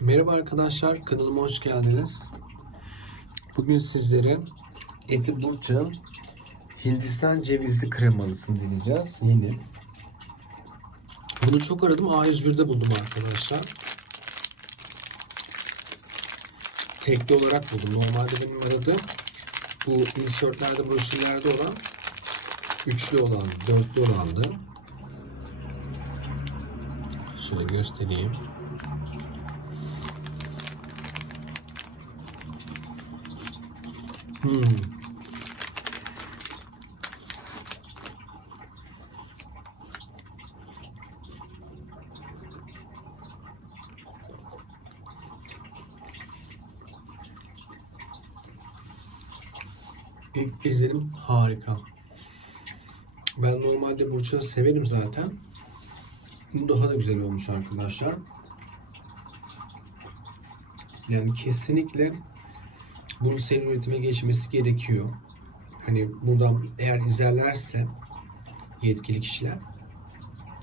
Merhaba arkadaşlar, kanalıma hoş geldiniz. Bugün sizlere Eti Burçak'ın Hindistan cevizli kremalısını deneyeceğiz. Yeni. Bunu çok aradım. A101'de buldum arkadaşlar. Tekli olarak buldum. Normalde benim aradığım bu insertlerde, broşürlerde olan üçlü olan, dörtlü olandı. Şöyle göstereyim. Hmm. İlk izlenim harika. Ben normalde burçağı severim zaten. Bu daha da güzel olmuş arkadaşlar. Yani kesinlikle bunun seri üretime geçmesi gerekiyor. Hani buradan eğer izlerlerse yetkili kişiler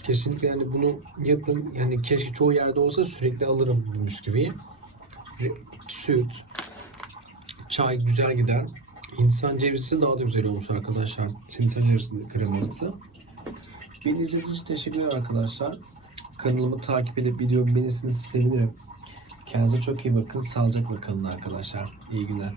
kesinlikle yani bunu yapın. Yani keşke çoğu yerde olsa sürekli alırım bu bisküviyi. Süt, çay güzel gider. Hindistan cevizi daha da güzel olmuş arkadaşlar. Hindistan cevizi kreması. Beni izlediğiniz için teşekkürler arkadaşlar. Kanalımı takip edip videomu beğenirseniz sevinirim. Kendinize çok iyi bakın. Sağlıcakla kalın arkadaşlar. İyi günler.